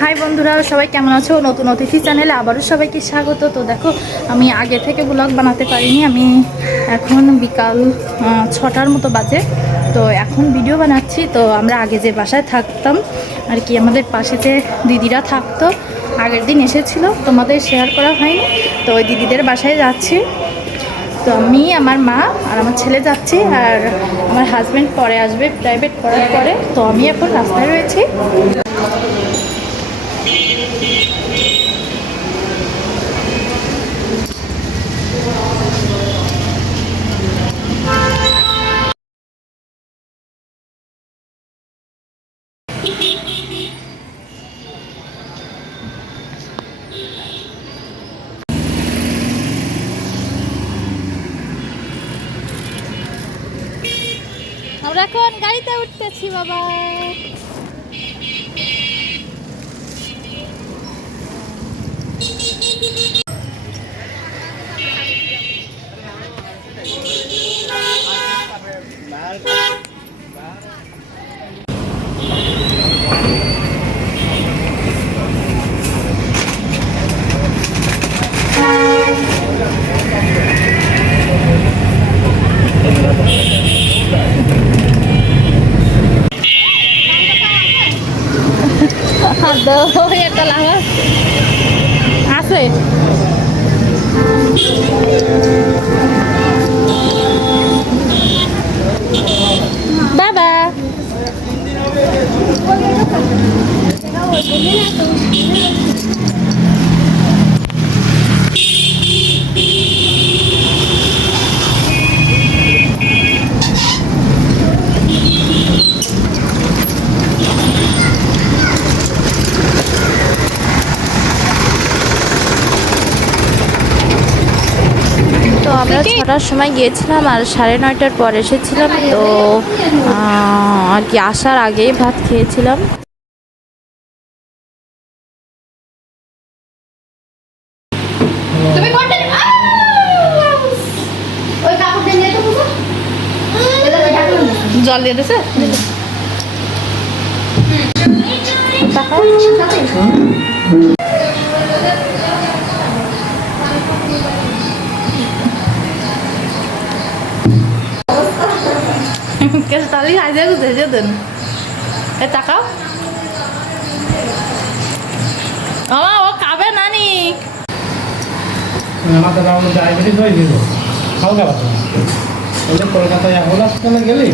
High বন্ধুরা, সবাই কেমন আছো? নতুন অতিথি চ্যানেলে আবারও সবাইকে স্বাগত। তো দেখো, আমি আগে থেকে ব্লগ বানাতে পারিনি। আমি এখন বিকাল 6টার মতো বাজে, তো এখন ভিডিও বানাচ্ছি। তো আমরা আগে যে বাসায় থাকতাম আর কি, আমাদের পাশে যে দিদিরা থাকতো, আগের দিন এসেছিলো, তোমাদের শেয়ার করা হয়নি। তো ওই দিদিদের বাসায় যাচ্ছি। তো আমি, আমার মা আর আমার ছেলে যাচ্ছি, আর আমার হাজব্যান্ড পরে আসবে প্রাইভেট পড়ার পরে। তো আমি এখন রাস্তায় রয়েছি। আমরা এখন গাড়িতে উঠতেছি বাবা। এটা লাগা আছে বাবা। তো আমরা 6টার সময় গিয়েছিলাম আর 9:30টার পর এসেছিলাম। তো আর কি আসার আগেই ভাত খেয়েছিলাম। জল দিয়ে দিছে Kasi tali aja aku saja dan takau oh kabe nani আমাদের রাউন্ড ডায়াবেটিস হয়ে গেল হালকা পাতলা ওদের কলকাতায় হসপিটালে গেলি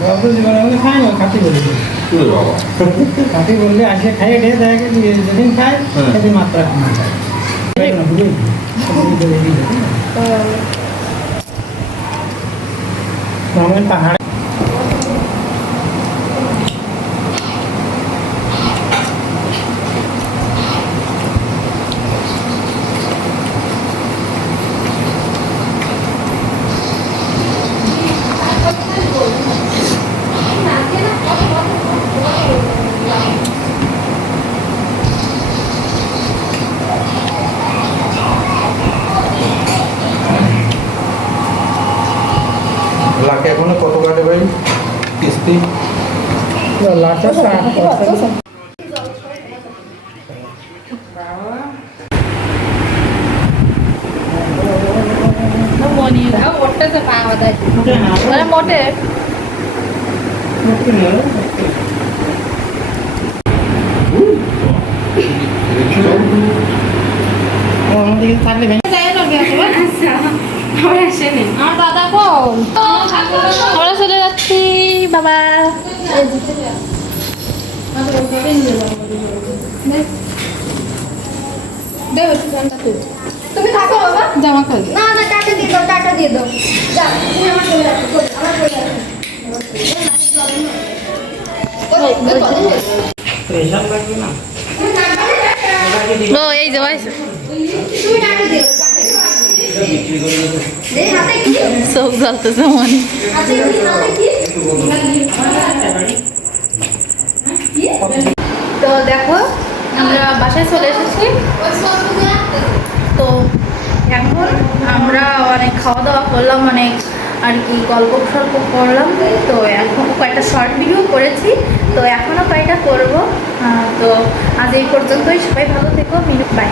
বাবু জীবনে আমাকে খাই না খাতি বলি বাবা খাতি বললে আসে খাইয়ে দিয়ে দেখে যেদিন খায় সেদিন মাত্রা কমে যায় পাহাড়ে লাখে এখনো কত কাটে ভাই কিস্তি? লাখে 60%। मोटे দাদা কম আমরা চলে যাচ্ছি বাবা। তুমি থাকো বাবা, জামা খালি না না টাটা দিয়ে দাও, টাটা দিয়ে দাও, যা তুমি আমার চলে আসো, আমার চলে আসো। প্রেশার লাগবে না ও এই যে ভাই তুমি টাটা দিও, দে হাতে কি সব জ্বলতেছে মনে। হাতে কি হাতে কি তো দেখো আমরা বাসায় চলে এসেছি। তো এখন আমরা অনেক খাওয়া দাওয়া করলাম, অনেক আর কি গল্প সল্প করলাম। তো এখন কয়েকটা শর্ট ভিডিও করেছি, তো এখনও কয়েকটা করবো। তো তো আজ এই পর্যন্তই, সবাই ভালো থেকো, মিনু বাই।